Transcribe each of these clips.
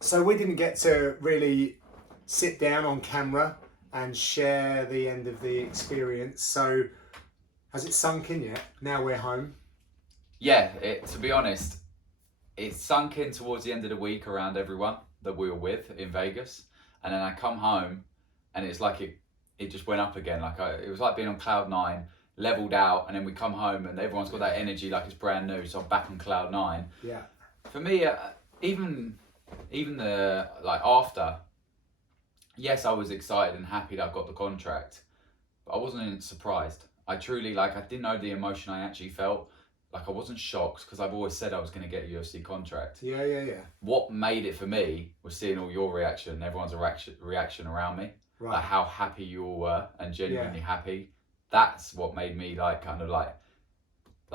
So we didn't get to really sit down on camera and share the end of the experience. So has it sunk in yet? Now we're home. Yeah, to be honest, it sunk in towards the end of the week around everyone that we were with in Vegas, and then I come home, and it's like it just went up again. It was like being on cloud nine, leveled out, and then we come home and everyone's got that energy like it's brand new. So I'm back on cloud nine. Yeah. For me, even the like after, yes, I was excited and happy that I got the contract, but I wasn't surprised. I truly I didn't know the emotion I actually felt. Like I wasn't shocked because I've always said I was going to get a UFC contract. Yeah. What made it for me was seeing all your reaction, everyone's reaction around me, Right. like how happy you all were and genuinely happy. That's what made me like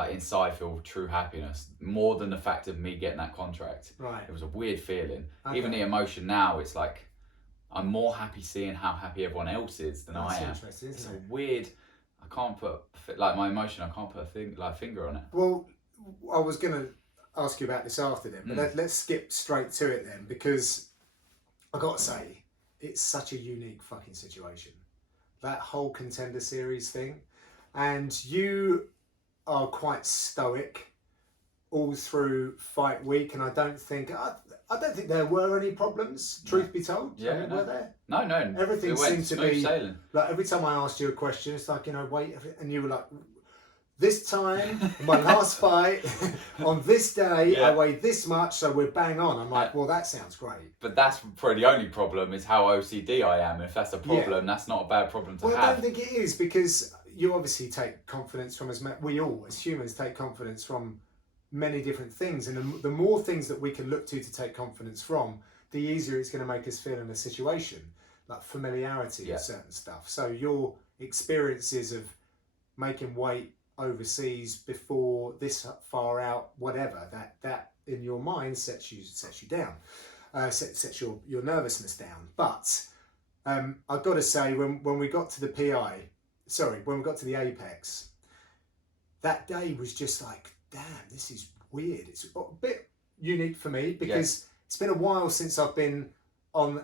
inside feel true happiness more than the fact of me getting that contract. Right. It was a weird feeling. Okay. Even the emotion now, it's like I'm more happy seeing how happy everyone else is than I am. Interesting, It's isn't it? a weird. I can't put my emotion. I can't put a finger on it. Well, I was going to ask you about this after then, but let's skip straight to it then, because I got to say, it's such a unique fucking situation. That whole Contender Series thing, and you are quite stoic all through fight week, and I don't think there were any problems. Truth be told, Yeah, were there? No. Everything seemed to be sailing. like every time I asked you a question, it's like, wait, and you were like, this time, my last fight, on this day, I weighed this much, so we're bang on. I'm like, well, that sounds great. But that's probably the only problem is how OCD I am. If that's a problem, that's not a bad problem to have. Well, I don't think it is, because you obviously take confidence from we all, as humans, take confidence from many different things. And the more things that we can look to take confidence from, the easier it's going to make us feel in a situation, like familiarity with certain stuff. So your experiences of making weight overseas before this far out, whatever, that in your mind sets you down, sets your nervousness down. But I've got to say, when we got to the when we got to the Apex, that day was just like, damn, this is weird. It's a bit unique for me because it's been a while since I've been on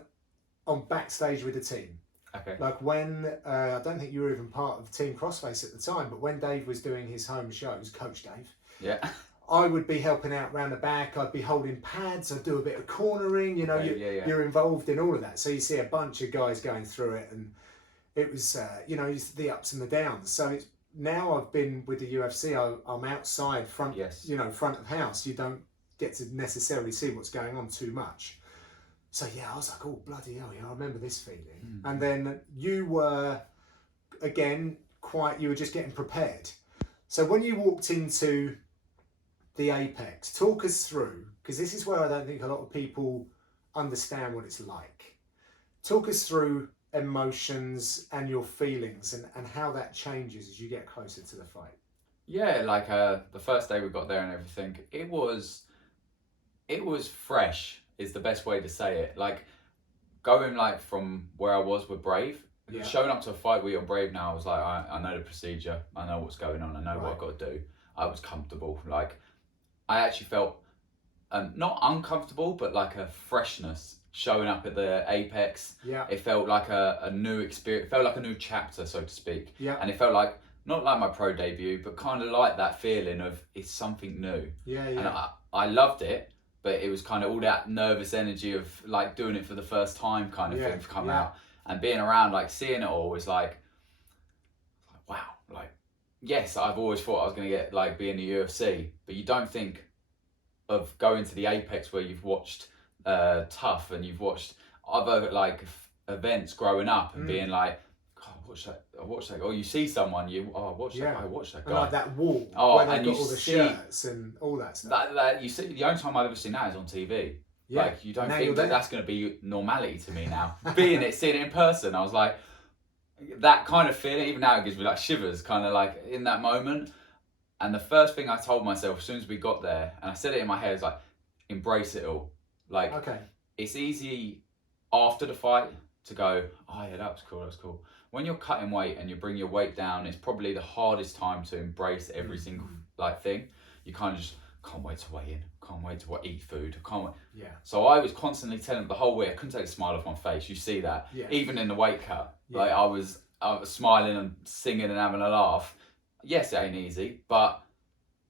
backstage with the team. Okay. Like when, I don't think you were even part of Team Crossface at the time, but when Dave was doing his home shows, Coach Dave, I would be helping out round the back. I'd be holding pads. I'd do a bit of cornering. You're involved in all of that. So you see a bunch of guys going through it, and it was, the ups and the downs. So now I've been with the UFC. I'm outside front of house. You don't get to necessarily see what's going on too much. So I was like, oh bloody hell, I remember this feeling. And then you were, again, you were just getting prepared. So when you walked into the Apex, talk us through, because this is where I don't think a lot of people understand what it's like. Talk us through emotions and your feelings and how that changes as you get closer to the fight. Yeah, the first day we got there and everything, it was fresh is the best way to say it. Like going from where I was with Brave, showing up to a fight with you on Brave now, I was like, I know the procedure, I know what's going on, I know what I've got to do. I was comfortable. I actually felt not uncomfortable, but like a freshness showing up at the Apex. Yeah. It felt like a new experience. It felt like a new chapter, so to speak. Yeah. And it felt like not like my pro debut, but kind of like that feeling of it's something new. Yeah. And I loved it, but it was kind of all that nervous energy of doing it for the first time kind of thing to come out and being around, seeing it all was wow. Yes, I've always thought I was going to get be in the UFC, but you don't think of going to the Apex where you've watched Tough and you've watched other events growing up and being like, God, I watched that. Or you see someone, I watched that guy. And that wall, when they've got all the shirts and all that stuff. That you see, the only time I've ever seen that is on TV. Yeah. You don't think that's going to be normality to me now. Seeing it in person, I was like, that kind of feeling, even now it gives me shivers, kind of in that moment. And the first thing I told myself as soon as we got there, and I said it in my head, is embrace it all. It's easy after the fight to go, oh yeah, that was cool. When you're cutting weight and you bring your weight down, it's probably the hardest time to embrace every single thing. You kind of just can't wait to weigh in, can't wait to eat food, can't wait. Yeah. So I was constantly telling them the whole week, I couldn't take a smile off my face. You see that? Yeah. Even in the weight cut, Yeah. like I was smiling and singing and having a laugh. Yes, it ain't easy, but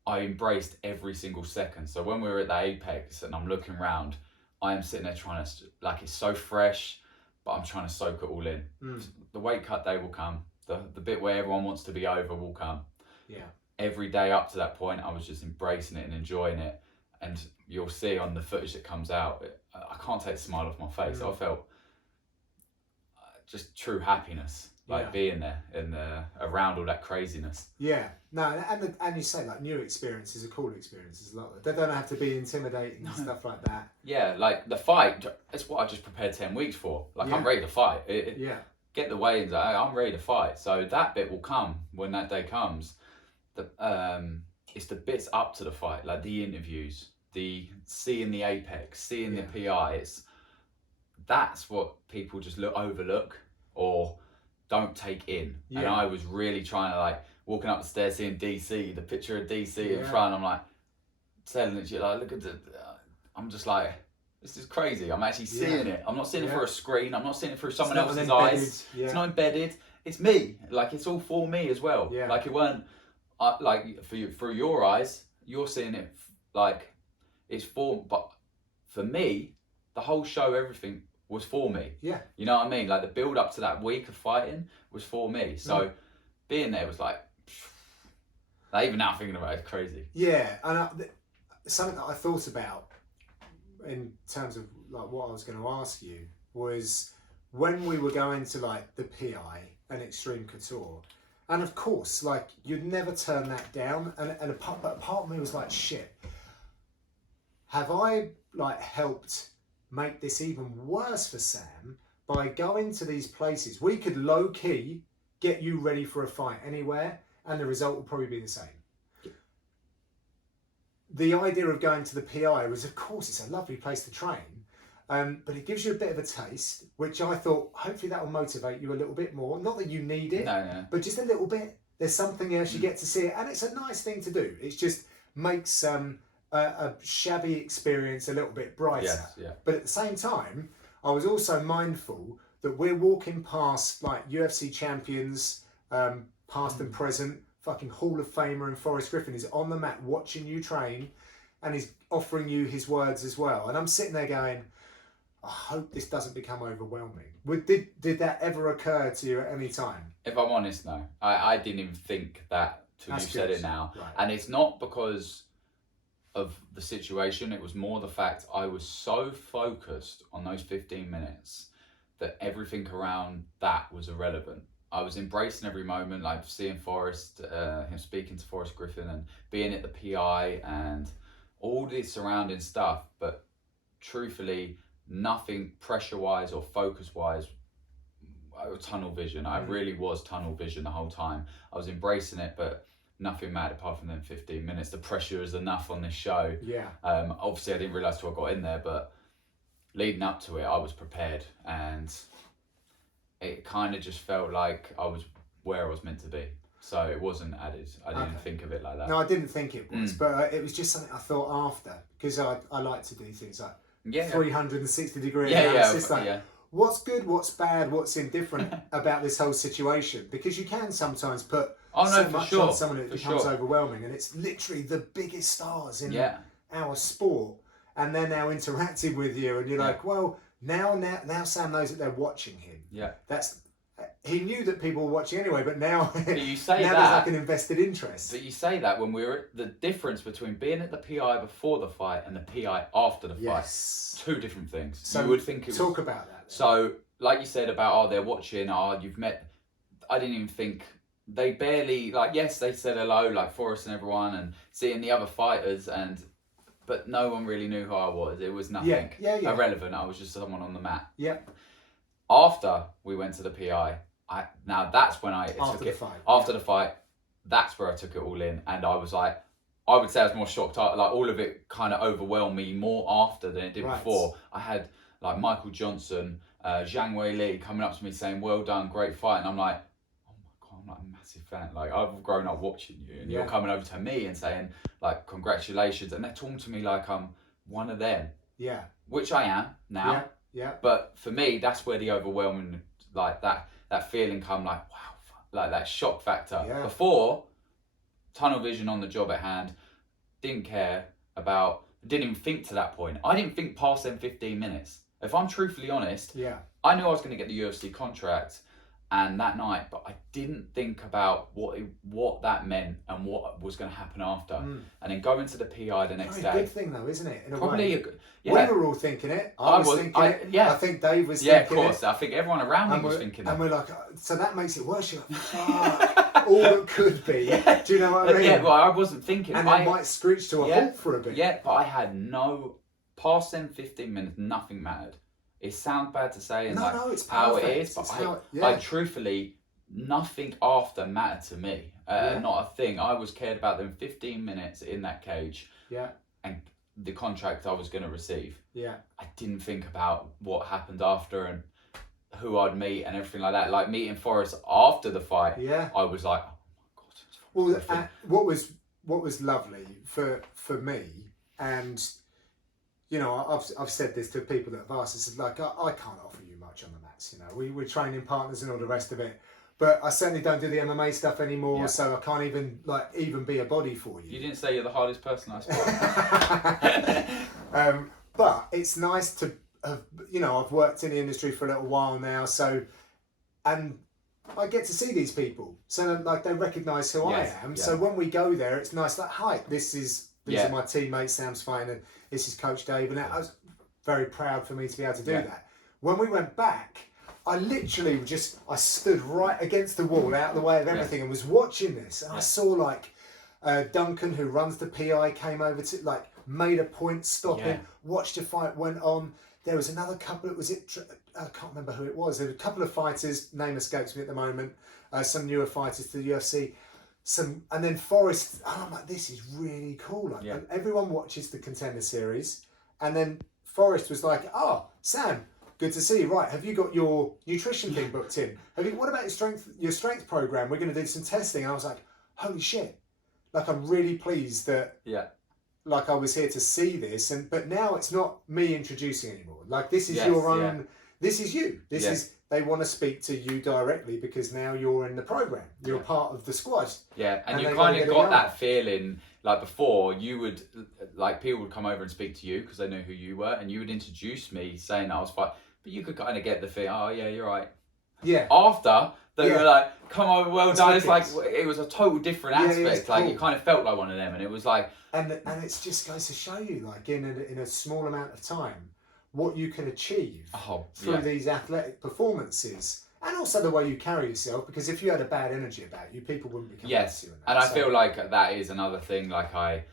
I embraced every single second. So when we were at the apex and I'm looking around, I am sitting there trying to, like, it's so fresh, but I'm trying to soak it all in. The weight cut day will come. The bit where everyone wants to be over will come. Yeah. Every day up to that point, I was just embracing it and enjoying it. And you'll see on the footage that comes out, I can't take the smile off my face. I felt just true happiness, like being there and around all that craziness. Yeah, no, and you say like new experiences are cool experiences. They don't have to be intimidating and stuff like that. Yeah, like the fight, it's what I just prepared 10 weeks for. Like I'm ready to fight. Get the weigh-ins out, I'm ready to fight. So that bit will come when that day comes. It's the bits up to the fight, like the interviews, the seeing the apex, seeing the PI. That's what people just overlook or don't take in. And I was really trying to, like, walking up the stairs, seeing DC, the picture of DC in front. I'm like telling it to you, like, look at the. I'm just like, this is crazy. I'm actually seeing it. I'm not seeing it through a screen. I'm not seeing it through someone else's eyes. It's not embedded. It's me. Like, it's all for me as well. Yeah. Like, it weren't. Like for you, through your eyes, you're seeing it like it's for. But for me, the whole show, everything was for me. Yeah. You know what I mean? Like the build up to that week of fighting was for me. So being there was like even now thinking about it, it's crazy. Yeah, and something that I thought about in terms of like what I was going to ask you was when we were going to like the PI and Extreme Couture. And of course, like, you'd never turn that down. And a part of me was like, shit, have I, like, helped make this even worse for Sam by going to these places? We could low-key get you ready for a fight anywhere, and the result will probably be the same. The idea of going to the PI was, of course, it's a lovely place to train, but it gives you a bit of a taste, which I thought, hopefully that will motivate you a little bit more. Not that you need it, but just a little bit. There's something else, you get to see it, and it's a nice thing to do. It just makes a shabby experience a little bit brighter. Yes, yeah. But at the same time, I was also mindful that we're walking past like UFC champions, past and present, fucking Hall of Famer, and Forrest Griffin is on the mat watching you train, and he's offering you his words as well. And I'm sitting there going, I hope this doesn't become overwhelming. Did that ever occur to you at any time? If I'm honest, no. I didn't even think that till you said it now. Right. And it's not because of the situation. It was more the fact I was so focused on those 15 minutes that everything around that was irrelevant. I was embracing every moment, like seeing Forrest, him speaking to Forrest Griffin and being at the PI and all this surrounding stuff. But truthfully, nothing pressure-wise or focus-wise, tunnel vision. I really was tunnel vision the whole time. I was embracing it, but nothing mattered apart from them 15 minutes. The pressure is enough on this show. Yeah. Obviously, I didn't realise till I got in there, but leading up to it, I was prepared, and it kind of just felt like I was where I was meant to be. So it wasn't added. I didn't think of it like that. No, I didn't think it was, but it was just something I thought after, because I like to do things like 360 degree analysis. What's good, what's bad, what's indifferent about this whole situation? Because you can sometimes put so much on someone that it becomes overwhelming, and it's literally the biggest stars in our sport, and they're now interacting with you, and you're like, well, now Sam knows that they're watching him. Yeah, he knew that people were watching anyway, but now, but you say now that, there's like an invested interest. But you say that when we were the difference between being at the PI before the fight and the PI after the fight, two different things. So you would think it talk about that then. So, like you said about they're watching, you've met. I didn't even think they barely yes, they said hello, like Forrest and everyone, and seeing the other fighters, but no one really knew who I was. It was nothing irrelevant. I was just someone on the mat. Yeah. After we went to the PI, now that's when I took it. After the fight, that's where I took it all in, and I was like, I would say I was more shocked. Like all of it kind of overwhelmed me more after than it did before. I had like Michael Johnson, Zhang Wei Li coming up to me saying, "Well done, great fight," and I'm like, "Oh my god, I'm like a massive fan. Like, I've grown up watching you, and you're coming over to me and saying, like, congratulations. And they're talking to me like I'm one of them. Yeah. Which I am now. Yeah. Yeah. But for me, that's where the overwhelming, like, that feeling come, like, wow, like that shock factor. Yeah. Before, tunnel vision on the job at hand, didn't care about, didn't even think to that point. I didn't think past them 15 minutes. If I'm truthfully honest, I knew I was going to get the UFC contract and that night, but I didn't think about what that meant and what was going to happen after. And then going to the PI the next day. A good thing though, isn't it? In a probably way. We were all thinking it. I was thinking it. Yeah. I think Dave was thinking it. Yeah, of course. I think everyone around me was thinking it. And we're like, so that makes it worse. You're like, fuck, all it could be. Yeah. Do you know what I mean? Yeah, well, I wasn't thinking. And it might screech to a halt for a bit. Yeah, but I had past them 15 minutes, nothing mattered. It sounds bad to say, and no, it's how perfect. it is, but I truthfully, nothing after mattered to me. Not a thing. I was cared about them 15 minutes in that cage. Yeah. And the contract I was going to receive. Yeah. I didn't think about what happened after and who I'd meet and everything like that. Like meeting Forrest after the fight. Yeah. I was like, oh my God. Well, what was lovely for me, and you know, I've said this to people that have asked. I said, like, I can't offer you much on the mats. You know, we're training partners and all the rest of it. But I certainly don't do the MMA stuff anymore, so I can't even be a body for you. You didn't say you're the hardest person I spoke. But it's nice to have, you know, I've worked in the industry for a little while now, so, and I get to see these people, so like they recognise who I am. So when we go there, it's nice. Like, hi, these are my teammates. Sam's fighting, and this is Coach Dave, and I was very proud for me to be able to do that. When we went back, I literally I stood right against the wall, out of the way of everything, and was watching this. And I saw like Duncan, who runs the PI, came over to made a point stopping, watched the fight, went on. There was another couple. I can't remember who it was. There were a couple of fighters. Name escapes me at the moment. Some newer fighters to the UFC. And then Forrest. And I'm like, this is really cool. Like, everyone watches the Contender Series, and then Forrest was like, "Oh, Sam, good to see you. Right, have you got your nutrition thing booked in? What about your strength program? We're going to do some testing." And I was like, "Holy shit!" Like, I'm really pleased that like I was here to see this, but now it's not me introducing anymore. Like, this is your own. This is you. This is, they want to speak to you directly because now you're in the program. You're part of the squad. Yeah, and you kind of got that feeling. Like before, you would, like, people would come over and speak to you because they knew who you were, and you would introduce me saying that I was fighting. But you could kind of get the feeling, oh yeah, you're right. Yeah. After they were like, come on, well done. It's like it was a total different aspect. Like, you kind of felt like one of them, and it was like. And it just goes to show you, like, in a small amount of time, what you can achieve through these athletic performances. And also the way you carry yourself, because if you had a bad energy about you, people wouldn't be coming to you. And I feel like that is another thing. Like, I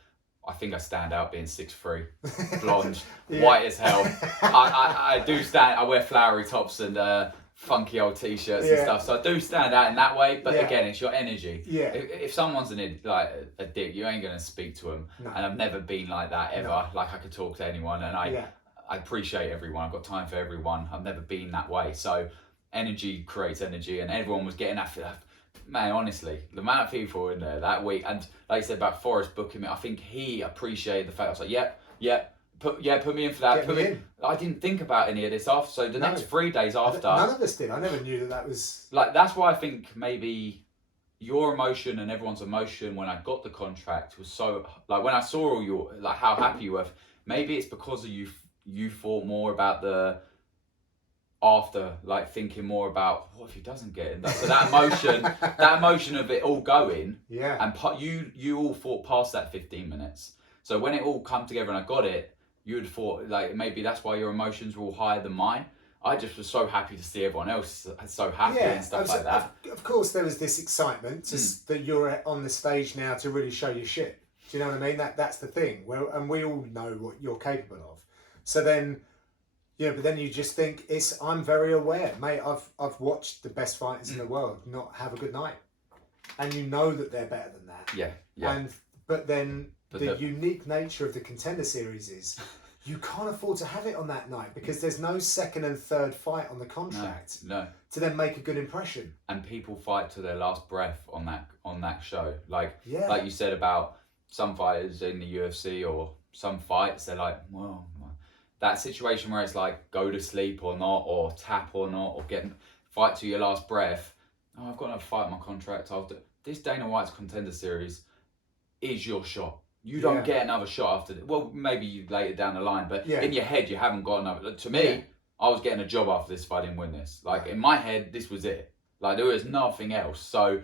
think I stand out being 6'3", blonde, white as hell. I do stand. I wear flowery tops and funky old t-shirts and stuff, so I do stand out in that way. But again, it's your energy. Yeah. If someone's a dick, you ain't gonna speak to them. No. And I've never been like that ever. No. Like, I could talk to anyone, and I appreciate everyone. I've got time for everyone. I've never been that way. So energy creates energy, and everyone was getting that. Man, honestly, the amount of people in there that week, and like I said about Forrest booking me, I think he appreciated the fact I was like, put me in for that. I didn't think about any of this after. So the next 3 days after, none of us did. I never knew that was like. That's why I think maybe your emotion and everyone's emotion when I got the contract was so, like, when I saw all your, like, how happy you were. Maybe it's because of you thought more about the after, like, thinking more about what if he doesn't get it. So that emotion of it all going, and you all thought past that 15 minutes. So when it all come together and I got it, you would have thought, like, maybe that's why your emotions were all higher than mine. I just was so happy to see everyone else so happy and stuff like that. Of course, there was this excitement that you're on the stage now to really show your shit. Do you know what I mean? That's the thing. And we all know what you're capable of. So then, but then you just think, I'm very aware, mate. I've watched the best fighters in the world not have a good night, and you know that they're better than that. Yeah. But then the unique nature of the Contender Series is You can't afford to have it on that night because there's no second and third fight on the contract. No. To then make a good impression. And people fight to their last breath on that show. Like you said about some fighters in the UFC or some fights, they're like, well, that situation where it's like go to sleep or not, or tap or not, or fight to your last breath. Oh, I've got another fight on my contract. This Dana White's Contender Series is your shot. You don't get another shot after. Well, maybe you later down the line, but in your head you haven't got another. To me, I was getting a job after this if I didn't win this. Like in my head, this was it. Like there was nothing else. So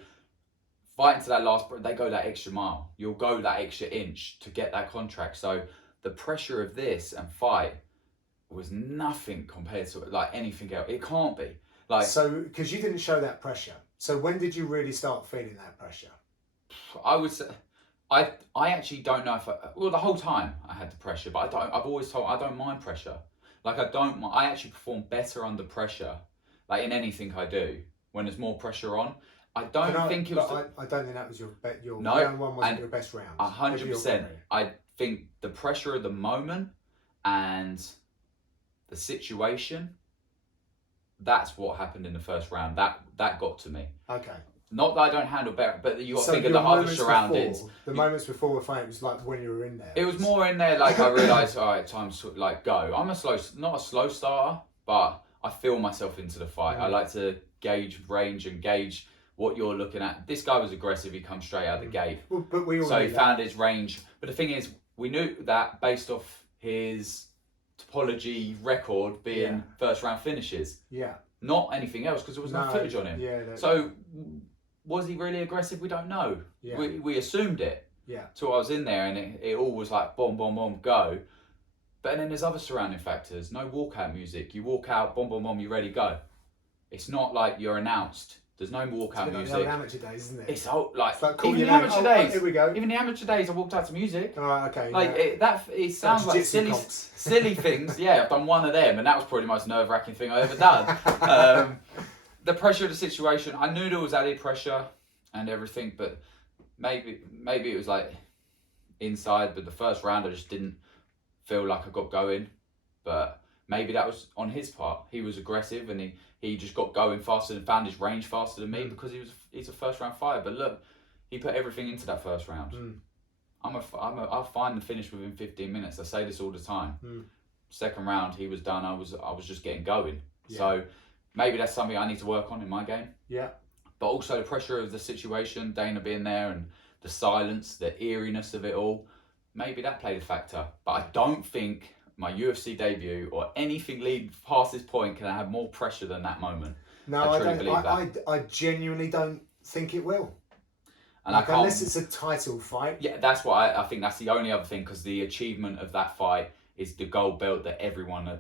fighting to that last, they go that extra mile. You'll go that extra inch to get that contract. So the pressure of this and fight was nothing compared to like anything else. It can't be. Like so because you didn't show that pressure. So when did you really start feeling that pressure? I would say. I actually don't know if the whole time I had the pressure, but I've always told I don't mind pressure. Like I actually perform better under pressure, like in anything I do when there's more pressure on. I don't think it was. I don't think that was your no, round one wasn't your best round. 100%. I think the pressure of the moment and the situation. That's what happened in the first round. That got to me. Okay. Not that I don't handle better, but you got to think of the other surroundings. The moments before the fight was like when you were in there. It was more in there, like I realised, all right, time to like go. I'm not a slow starter, but I feel myself into the fight. I like to gauge range and gauge what you're looking at. This guy was aggressive. He come straight out the gate. Well, but we all so he found his range. But the thing is, we knew that based off his topology record being first round finishes. Yeah. Not anything else because there was no footage on him. Yeah. So was he really aggressive? We don't know. Yeah. We assumed it. Yeah. So I was in there and it all was like boom, boom, boom, go. But then there's other surrounding factors. No walkout music. You walk out, boom, boom, boom, you ready, go. It's not like you're announced. There's no walkout music. It's amateur days, isn't it? It's like cool, even the amateur days. Here we go. Even the amateur days, I walked out to music. All right, okay. Like it sounds like silly things. Yeah, I've done one of them, and that was probably the most nerve-wracking thing I ever done. The pressure of the situation. I knew there was added pressure and everything, but maybe it was like inside. But the first round, I just didn't feel like I got going. But maybe that was on his part. He was aggressive and he just got going faster and found his range faster than me because he's a first round fighter. But look, he put everything into that first round. I'll find the finish within 15 minutes. I say this all the time. Second round, he was done. I was just getting going. Yeah. So maybe that's something I need to work on in my game. Yeah. But also the pressure of the situation, Dana being there and the silence, the eeriness of it all. Maybe that played a factor. But I don't think my UFC debut or anything lead past this point can have more pressure than that moment. No, I don't believe that. I genuinely don't think it will. And like, unless it's a title fight. Yeah, that's what I think. That's the only other thing, because the achievement of that fight is the gold belt that everyone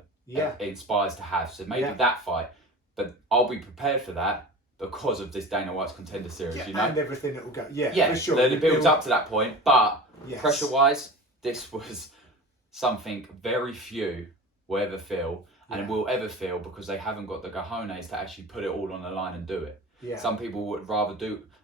inspires to have. So maybe that fight, but I'll be prepared for that because of this Dana White's Contender Series. You know, and everything that will go. Yeah, for sure. It builds up to that point, but pressure-wise, this was something very few will ever feel and will ever feel because they haven't got the cojones to actually put it all on the line and do it. Yeah. Some people would rather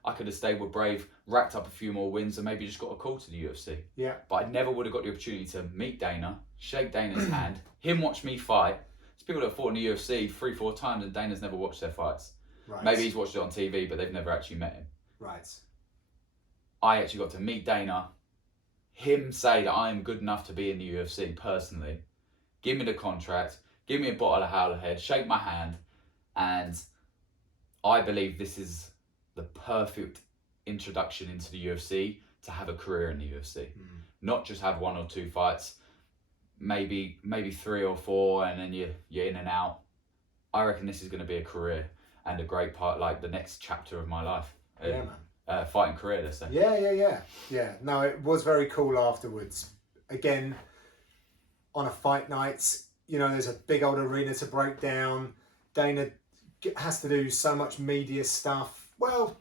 I could have stayed with Brave, racked up a few more wins and maybe just got a call to the UFC. Yeah. But I never would have got the opportunity to meet Dana, shake Dana's hand, him watch me fight. There's people that have fought in the UFC 3-4 times and Dana's never watched their fights. Right. Maybe he's watched it on TV, but they've never actually met him. Right. I actually got to meet Dana, him say that I am good enough to be in the UFC personally, give me the contract, give me a bottle of Howlerhead, shake my hand, and I believe this is the perfect introduction into the UFC to have a career in the UFC. Not just have 1 or 2 fights, maybe 3 or 4, and then you're in and out. I reckon this is going to be a career and a great part, like the next chapter of my life. Yeah, man. Fighting career, let's say. Yeah. No, it was very cool afterwards. Again, on a fight night, you know, there's a big old arena to break down. Dana has to do so much media stuff. Well,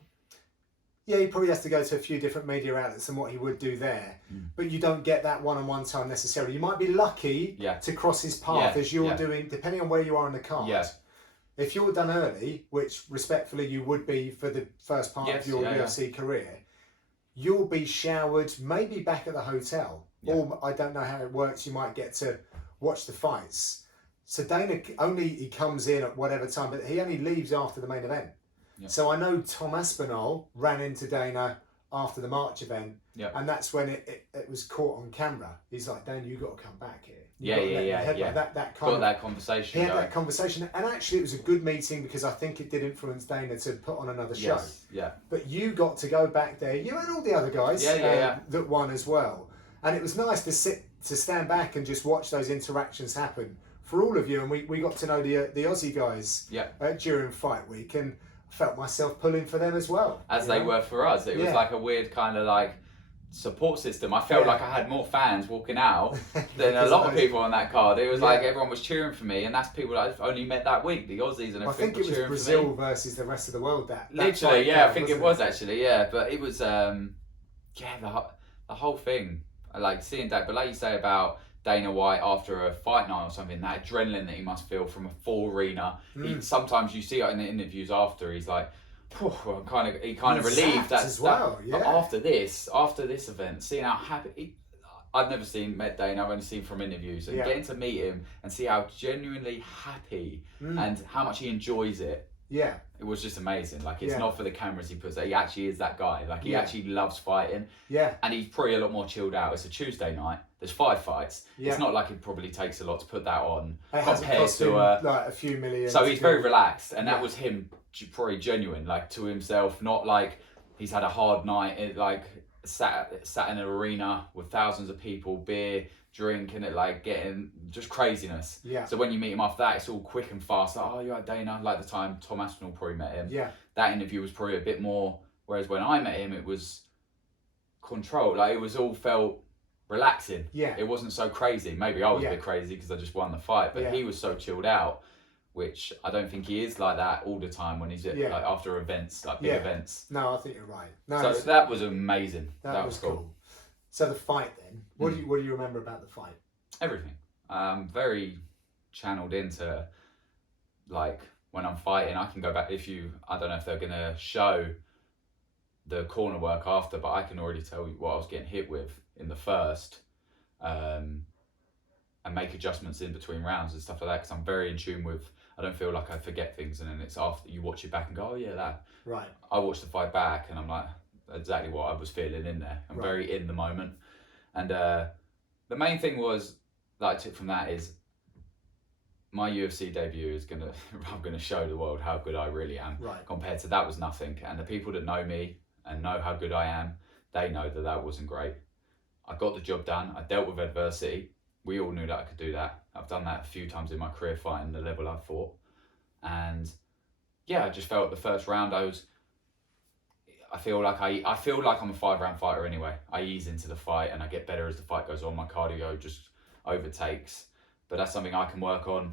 yeah, he probably has to go to a few different media outlets than what he would do there. But you don't get that one-on-one time necessarily. You might be lucky to cross his path as you're doing, depending on where you are in the card. Yeah. If you're done early, which respectfully you would be for the first part of your UFC career, you'll be showered maybe back at the hotel. Or I don't know how it works. You might get to watch the fights. So Dana he comes in at whatever time, but he only leaves after the main event. Yep. So I know Tom Aspinall ran into Dana after the March event, and that's when it was caught on camera. He's like, Dana, you got to come back here. That conversation. He had that conversation, and actually it was a good meeting because I think it did influence Dana to put on another show. Yeah. But you got to go back there. You and all the other guys that won as well, and it was nice to stand back and just watch those interactions happen for all of you. And we got to know the Aussie guys during fight week, and I felt myself pulling for them as well. As they were for us. It was like a weird kind of like support system. I felt like I had more fans walking out than a lot of people on that card. It was like everyone was cheering for me, and that's people that I've only met that week, the Aussies, and I think it was Brazil versus the rest of the world. That literally, I think it was actually, but it was the whole thing. I like seeing that, but like you say about Dana White after a fight night or something, that adrenaline that he must feel from a full arena. Sometimes you see it in the interviews after, he's like, he kind of relieved that as well. After this event, seeing how happy I've never met Dana, I've only seen from interviews, and getting to meet him and see how genuinely happy and how much he enjoys it. Yeah, it was just amazing. Like, it's not for the cameras he puts out. He actually is that guy. Like, he actually loves fighting. Yeah, and he's probably a lot more chilled out. It's a Tuesday night. There's 5 fights. Yeah. It's not like it probably takes a lot to put that on compared to like a few million. So he's very relaxed, and that was him probably genuine, like to himself. Not like he's had a hard night, like sat in an arena with thousands of people, beer, drink, and it like getting just craziness. Yeah. So when you meet him after that, it's all quick and fast. Like, oh, you're right, Dana. Like the time Tom Aspinall probably met him. Yeah. That interview was probably a bit more. Whereas when I met him, it was controlled. Like, it was all felt relaxing. Yeah. It wasn't so crazy. Maybe I was a bit crazy because I just won the fight, but he was so chilled out, which I don't think he is like that all the time when he's at, like after events, like big events. No, I think you're right. No, so that was amazing. That was cool. So the fight then, what do you remember about the fight? Everything. Very channeled into, like, when I'm fighting, I can go back. I don't know if they're gonna show the corner work after, but I can already tell you what I was getting hit with in the first, and make adjustments in between rounds and stuff like that, because I'm very in tune with. I don't feel like I forget things, and then it's after you watch it back and go, oh yeah, that. Right. I watch the fight back, and I'm like, exactly what I was feeling in there. I'm very in the moment, and the main thing was that I took from that is my UFC debut is I'm gonna show the world how good I really am. Right. Compared to that was nothing, and the people that know me and know how good I am, they know that wasn't great. I got the job done. I dealt with adversity. We all knew that I could do that. I've done that a few times in my career fighting the level I fought. And yeah, I just felt the first round I feel like I'm a 5-round fighter anyway. I ease into the fight and I get better as the fight goes on. My cardio just overtakes. But that's something I can work on.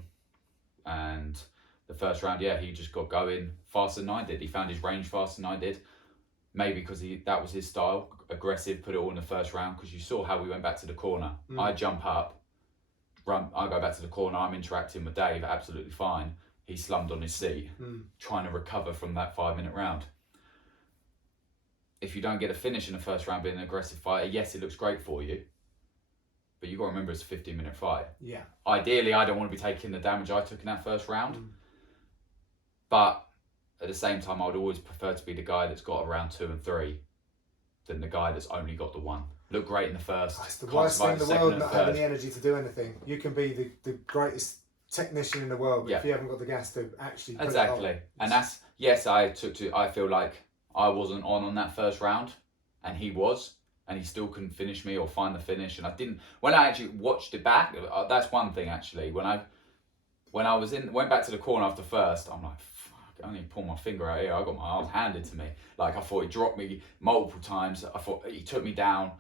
And the first round, he just got going faster than I did. He found his range faster than I did. Maybe because that was his style, aggressive, put it all in the first round, because you saw how we went back to the corner. I jump up, I go back to the corner, I'm interacting with Dave, absolutely fine. He slummed on his seat, trying to recover from that 5-minute round. If you don't get a finish in the first round being an aggressive fighter, yes, it looks great for you, but you've got to remember it's a 15-minute fight. Yeah. Ideally, I don't want to be taking the damage I took in that first round, but at the same time, I would always prefer to be the guy that's got around 2 and 3 than the guy that's only got the 1. Look great in the first. It's the worst thing in the world not having the energy to do anything. You can be the greatest technician in the world, but if you haven't got the gas to actually put it on. And that's, I feel like I wasn't on that first round, and he was, and he still couldn't finish me or find the finish. And I didn't, when I actually watched it back, that's one thing actually. When I went back to the corner after first, I'm like, I only pulled my finger out here. I got my arms handed to me. Like, I thought he dropped me multiple times. I thought he took me down.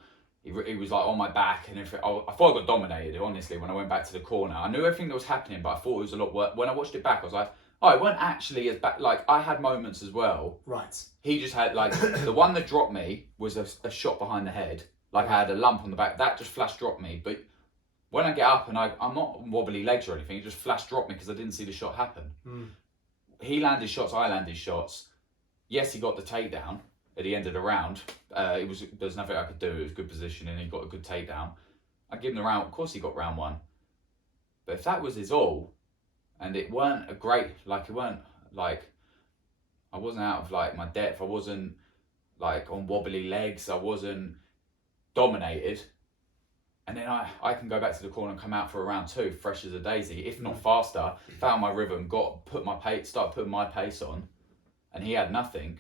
He was like on my back, and I thought I got dominated. Honestly, when I went back to the corner, I knew everything that was happening, but I thought it was a lot worse. When I watched it back, I was like, oh, it weren't actually as bad. Like, I had moments as well. Right. He just had, like, the one that dropped me was a shot behind the head. Like, I had a lump on the back. That just flash dropped me. But when I get up and I'm not wobbly legs or anything, it just flash dropped me because I didn't see the shot happen. He landed shots, I landed shots. Yes, he got the takedown at the end of the round. There's nothing I could do. It was good positioning. He got a good takedown. I give him the round. Of course, he got round 1. But if that was his all, and it weren't a great, like, it weren't like, I wasn't out of like my depth, I wasn't like on wobbly legs, I wasn't dominated, and then I can go back to the corner and come out for a round 2 fresh as a daisy, if not faster, found my rhythm, start putting my pace on, and he had nothing.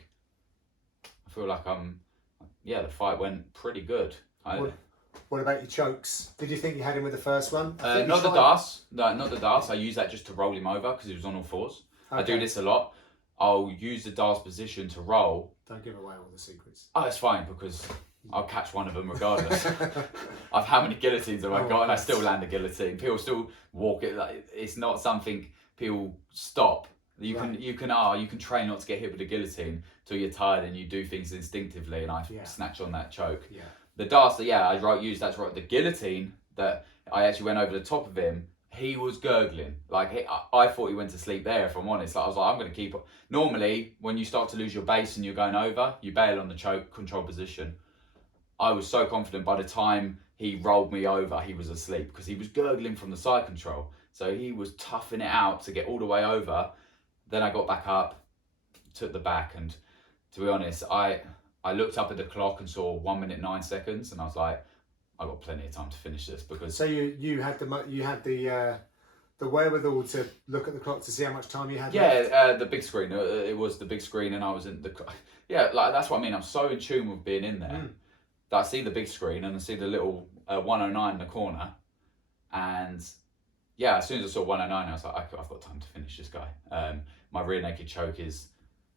I feel like the fight went pretty good. What about your chokes? Did you think you had him with the first one? Not the Das. No, not the Das. I use that just to roll him over because he was on all fours. Okay. I do this a lot. I'll use the Das position to roll. Don't give away all the secrets. Oh, it's fine because I'll catch one of them regardless. How many guillotines have I got, and I still land a guillotine. People still walk it. Like, it's not something people stop. You can train not to get hit with a guillotine till you're tired and you do things instinctively, and I snatch on that choke. Yeah. The Das, I used that to roll. The guillotine that I actually went over the top of him, he was gurgling. Like, I thought he went to sleep there, if I'm honest. Like, I was like, I'm going to keep it. Normally, when you start to lose your base and you're going over, you bail on the choke control position. I was so confident by the time he rolled me over, he was asleep because he was gurgling from the side control. So he was toughing it out to get all the way over. Then I got back up, took the back, and to be honest, I looked up at the clock and saw 1 minute 9 seconds, and I was like, I've got plenty of time to finish this because. So you had the wherewithal to look at the clock to see how much time you had. Yeah, the big screen. It was the big screen, and I was in the. Yeah, like that's what I mean. I'm so in tune with being in there that I see the big screen and I see the little 109 in the corner, and yeah, as soon as I saw 109, I was like, I've got time to finish this guy. My rear naked choke is,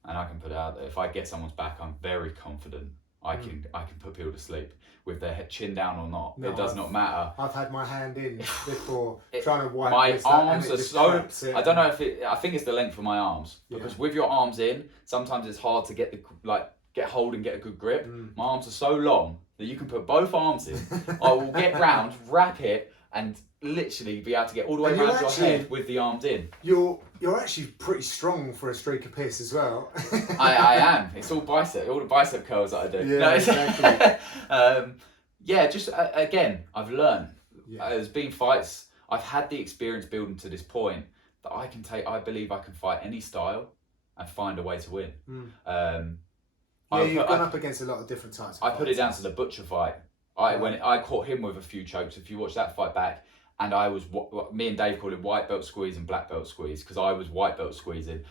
and I can put it out there. If I get someone's back, I'm very confident I can put people to sleep with their head chin down or not. No, it does not matter. I've had my hand in before trying to wipe. My arms are so. I don't know if it. I think it's the length of my arms because with your arms in, sometimes it's hard to get hold and get a good grip. My arms are so long that you can put both arms in. I will get round, wrap it, and literally be able to get all the way around your head with the arms in. You're actually pretty strong for a streak of piss as well. I am. It's all the bicep curls that I do. Yeah, exactly. Just again, I've learned. There's been fights. I've had the experience building to this point that I can take. I believe I can fight any style and find a way to win. You've gone up against a lot of different types. I put it down to the Butcher fight. I caught him with a few chokes. If you watch that fight back. And I was, me and Dave call it white belt squeeze and black belt squeeze, because I was white belt squeezing,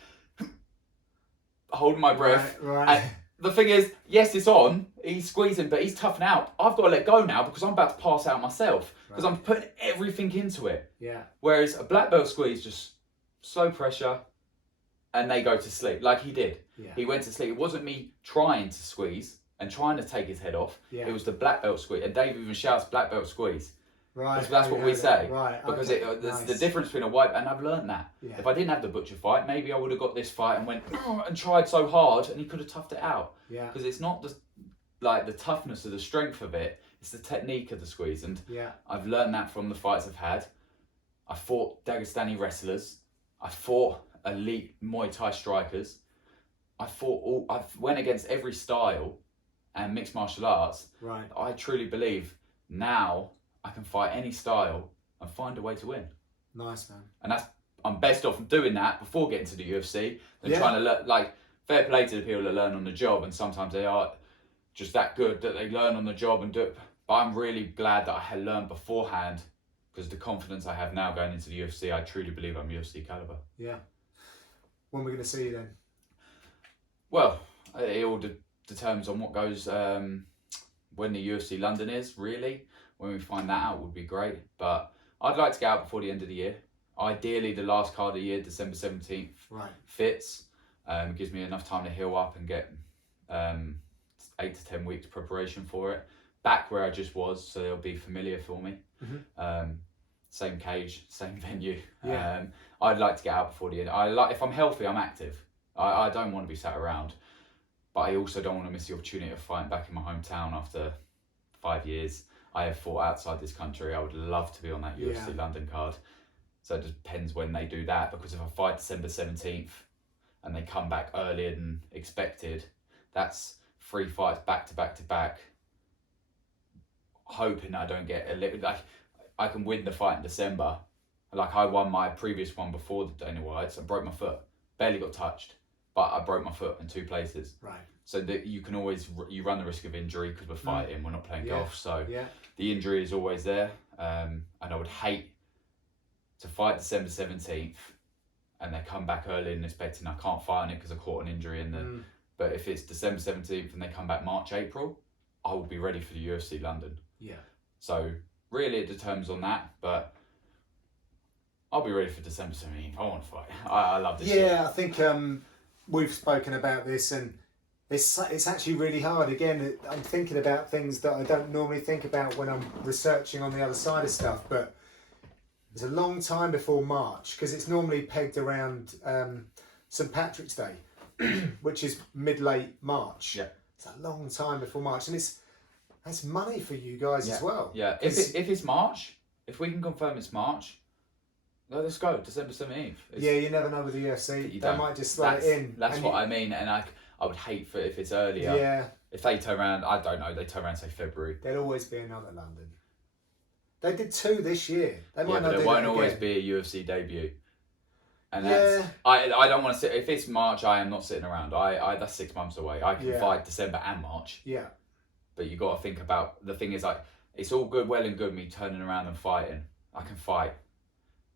holding my breath. Right. And the thing is, yes, it's on, he's squeezing, but he's toughing out. I've got to let go now because I'm about to pass out myself, because I'm putting everything into it. Yeah. Whereas a black belt squeeze, just slow pressure, and they go to sleep, like he did. Yeah. He went to sleep. It wasn't me trying to squeeze and trying to take his head off. Yeah. It was the black belt squeeze. And Dave even shouts black belt squeeze. Right, that's what we say. Right, because there's the difference between a white, and I've learned that. Yeah. If I didn't have the Butcher fight, maybe I would have got this fight and went and tried so hard, and he could have toughed it out. Yeah. Because it's not just like the toughness or the strength of it; it's the technique of the squeeze. And I've learned that from the fights I've had. I fought Dagestani wrestlers. I fought elite Muay Thai strikers. I've went against every style and mixed martial arts. Right. I truly believe now I can fight any style and find a way to win. Nice, man. And I'm best off doing that before getting to the UFC than trying to learn. Fair play to the people that learn on the job, and sometimes they are just that good that they learn on the job and do it. But I'm really glad that I had learned beforehand, because the confidence I have now going into the UFC, I truly believe I'm UFC caliber. Yeah. When are we going to see you then? Well, it all determines on what goes when the UFC London is, really. When we find that out would be great. But I'd like to get out before the end of the year. Ideally, the last card of the year, December 17th, fits. It gives me enough time to heal up and get 8 to 10 weeks preparation for it. Back where I just was, so it'll be familiar for me. Mm-hmm. Same cage, same venue. Yeah. I'd like to get out before the end. If I'm healthy, I'm active. I don't want to be sat around. But I also don't want to miss the opportunity of fighting back in my hometown after 5 years. I have fought outside this country. I would love to be on that UFC London card. So it depends when they do that, because if I fight December 17th and they come back earlier than expected, that's 3 fights back to back to back. Hoping I don't get I can win the fight in December Like I won my previous one before the Dana White's. I broke my foot, barely got touched, but I broke my foot in 2 places. Right. So that you can always you run the risk of injury because we're fighting, we're not playing golf. So the injury is always there, and I would hate to fight December 17th, and they come back early in this betting. I can't fight on it because I caught an injury in the. But if it's December 17th and they come back March, April, I will be ready for the UFC London. Yeah. So really it determines on that, but I'll be ready for December 17th. I want to fight. I love this shit. Yeah, I think we've spoken about this, and it's actually really hard. Again, I'm thinking about things that I don't normally think about when I'm researching on the other side of stuff, but it's a long time before March because it's normally pegged around St. Patrick's Day, which is mid-late March. Yeah. It's a long time before March, and that's money for you guys as well. Yeah, if it's March, if we can confirm it's March, let's go, December 17th. You never know with the UFC. They might just slide it in. That's what I mean, and I would hate for if it's earlier. Yeah. If they turn around, I don't know, they turn around say February. There'll always be another London. They did 2 this year. They might not but do it won't that always again. be a UFC debut. And that's, I don't want to sit. If it's March, I am not sitting around. That's 6 months away. I can fight December and March. Yeah. But you got to think about the thing is like it's all well and good me turning around and fighting. I can fight,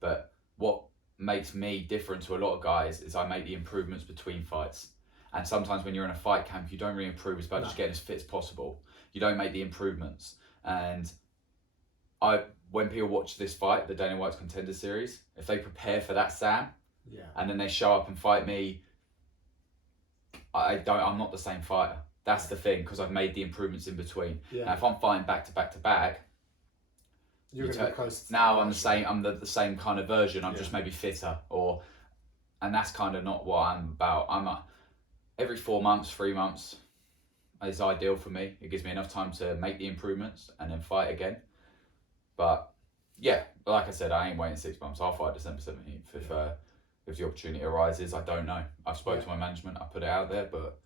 but what makes me different to a lot of guys is I make the improvements between fights. And sometimes when you're in a fight camp, you don't really improve. It's about just getting as fit as possible. You don't make the improvements. And when people watch this fight, the Dana White Contender Series, if they prepare for that, Sam, and then they show up and fight me, I'm not the same fighter. That's the thing, because I've made the improvements in between. Yeah. Now, if I'm fighting back to back to back, you're going to be close. Now I'm the same. I'm the same kind of version. I'm just maybe fitter, and that's kind of not what I'm about. Every 4 months, 3 months is ideal for me. It gives me enough time to make the improvements and then fight again. But yeah, like I said, I ain't waiting 6 months. I'll fight December 17th if the opportunity arises. I don't know. I've spoke to my management. I put it out there, but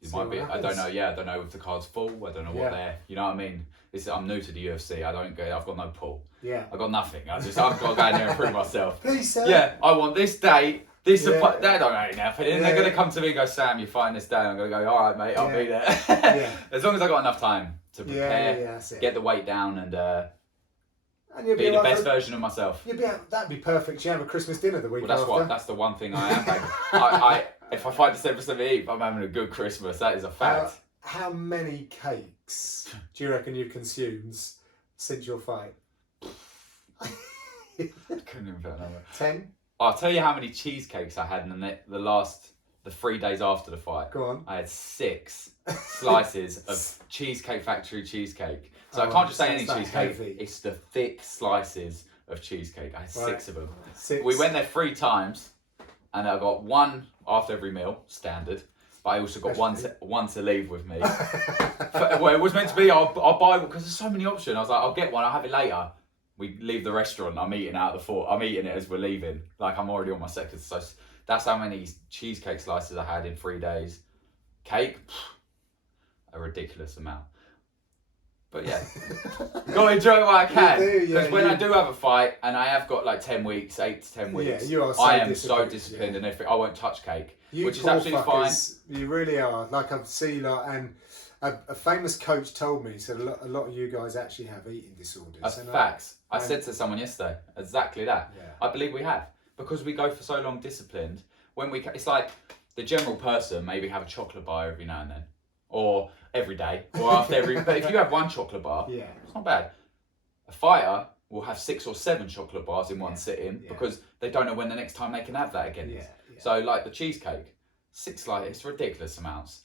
it might be. I don't know. Yeah, I don't know if the card's full. I don't know what they're. You know what I mean? I'm new to the UFC. I've got no pull. Yeah. I've got nothing. I've got to go in there and prove myself. Please, sir. Yeah, I want this date. They don't know enough. They're going to come to me and go, Sam, you're fighting this day. I'm going to go, all right, mate, I'll be there. As long as I've got enough time to prepare, get the weight down, and you'll be the best version of myself. That'd be perfect. You have a Christmas dinner the week after. That's the one thing I am. If I fight December 17th, I'm having a good Christmas. That is a fact. How many cakes do you reckon you've consumed since your fight? I couldn't even put a number. 10? I'll tell you how many cheesecakes I had in the 3 days after the fight. Go on. I had 6 slices of Cheesecake Factory cheesecake. So I can't just say any cheesecake. Heavy. It's the thick slices of cheesecake. I had 6 of them. 6. We went there 3 times, and I got 1 after every meal, standard. But I also got one to leave with me. Well, it was meant to be, I'll buy, because there's so many options. I was like, I'll get one, I'll have it later. We leave the restaurant, I'm eating out of the fort. I'm eating it as we're leaving. Like, I'm already on my second. So that's how many cheesecake slices I had in 3 days. Cake, a ridiculous amount. But yeah, gotta enjoy what I can. Because when I do have a fight, and I have got like 10 weeks, 8 to 10 weeks, I am so disciplined, and I won't touch cake, which is absolutely fine. You really are. Like, I see and a famous coach told me, he said a lot of you guys actually have eating disorders. That's facts. I said to someone yesterday, exactly that. Yeah. I believe we have. Because we go for so long disciplined, it's like the general person maybe have a chocolate bar every now and then. Or every day, or after every. But if you have 1 chocolate bar, it's not bad. A fighter will have 6 or 7 chocolate bars in one sitting because they don't know when the next time they can have that again is. So, like the cheesecake, 6 it's ridiculous amounts.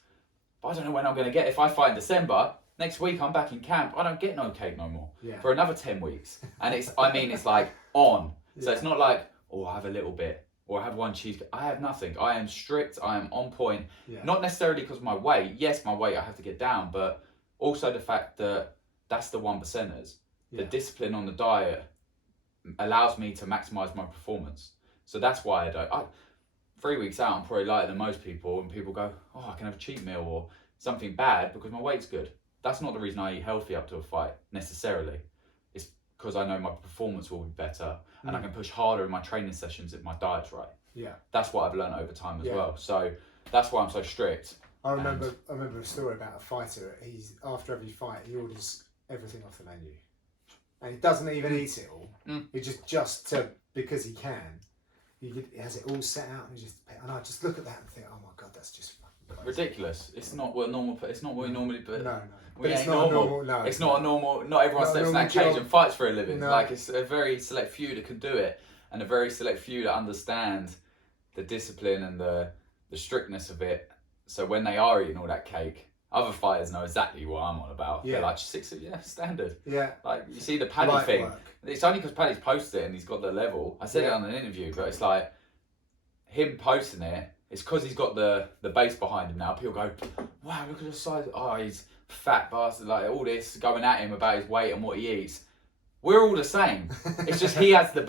But I don't know when I'm going to get. If I fight in December, next week I'm back in camp. I don't get no cake no more for another 10 weeks, and it's like on. So it's not like I have a little bit. Or I have 1 cheesecake. I have nothing. I am strict. I am on point. Yeah. Not necessarily because of my weight. Yes, my weight I have to get down, but also the fact that that's the 1%ers. Yeah. The discipline on the diet allows me to maximise my performance. So that's why I don't. 3 weeks out, I'm probably lighter than most people, and people go, I can have a cheat meal or something bad because my weight's good. That's not the reason I eat healthy up to a fight, necessarily. It's because I know my performance will be better. and I can push harder in my training sessions if my diet's right. Yeah. That's what I've learned over time as well. So that's why I'm so strict. I remember a story about a fighter. He's after every fight, he orders everything off the menu, and he doesn't even eat it all. He just because he can. He has it all set out, and I just look at that and think, oh my god, that's just fucking crazy. Ridiculous. It's not what normal. It's not what we normally. But no. But it's not normal. No, it's not a normal. Not everyone steps in that cage and fights for a living. No. Like, it's a very select few that can do it, and a very select few that understand the discipline and the strictness of it. So when they are eating all that cake, other fighters know exactly what I'm on about. They're like, standard. Yeah. Like, you see the Paddy thing. Work. It's only because Paddy's posted it and he's got the level. I said it on an interview, but it's like, him posting it, it's because he's got the base behind him now. People go, wow, look at the size. Oh, he's fat bastard. Like, all this going at him about his weight and what he eats. We're all the same. It's just he has the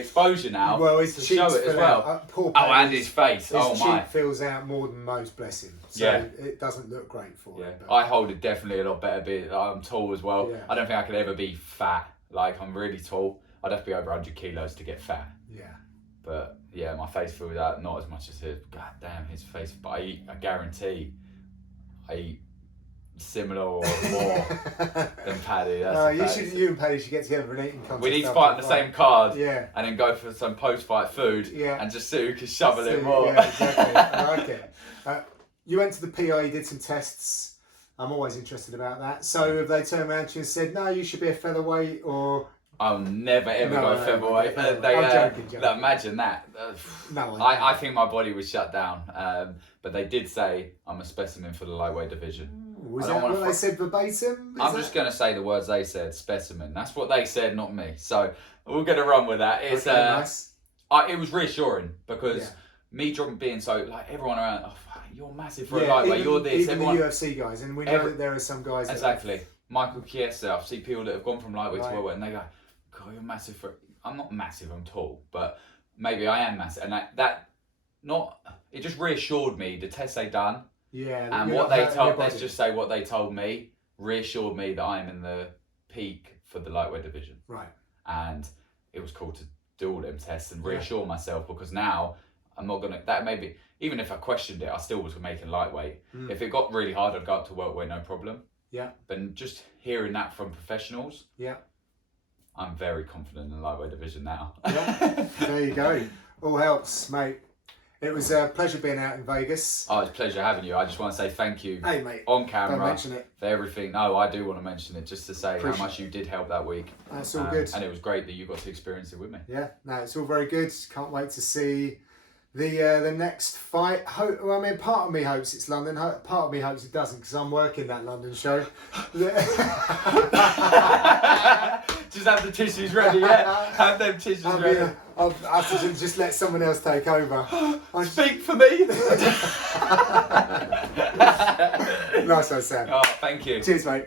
exposure now to show it as well. Poor Paddy, and his face. His cheek fills out more than most, bless him. So it doesn't look great for him. But... I hold it definitely a lot better. I'm tall as well. Yeah. I don't think I could ever be fat. Like, I'm really tall. I'd have to be over 100 kilos to get fat. Yeah. But yeah, my face fills out not as much as his. God damn, his face. But I guarantee I eat similar or more than Paddy. You and Paddy should get together and eating contest. We need to fight on the same card, and then go for some post-fight food, and just see who can shovel it more. Yeah, exactly. I like it. You went to the PI, you did some tests. I'm always interested about that. So have they turned around to you and said, no, you should be a featherweight, or... I'll never ever go featherweight. I'm joking. Imagine that. I think my body was shut down. But they did say I'm a specimen for the lightweight division. Was that what they said verbatim? I'm just going to say the words they said, specimen. That's what they said, not me. So we're going to run with that. It's nice. It was reassuring because me being so, like, everyone around, oh, you're massive for a lightweight, you're this. Even everyone, the UFC guys, and we know that there are some guys exactly. Michael Chiesa, I see people that have gone from lightweight to welterweight and they go, God, you're massive for... I'm not massive, I'm tall, but maybe I am massive. And it just reassured me, the tests they done, and what they told, let's just say what they told me, reassured me that I'm in the peak for the lightweight division. Right. And it was cool to do all them tests and reassure myself, because now I'm not going to... That maybe... Even if I questioned it, I still was making lightweight. If it got really hard, I'd go up to welterweight, no problem. Yeah. But just hearing that from professionals, I'm very confident in the lightweight division now. Yeah. There you go. All helps, mate. It was a pleasure being out in Vegas. Oh, it's a pleasure having you. I just want to say thank you on camera for everything. No, I do want to mention it just to say how much you did help that week. That's all good. And it was great that you got to experience it with me. Yeah, no, it's all very good. Can't wait to see the next fight. I mean, part of me hopes it's London. Part of me hopes it doesn't, because I'm working that London show. Just have the tissues ready, Have them tissues ready. I'll have to just let someone else take over. Speak for me. Nice one, Sam. Oh, thank you. Cheers, mate.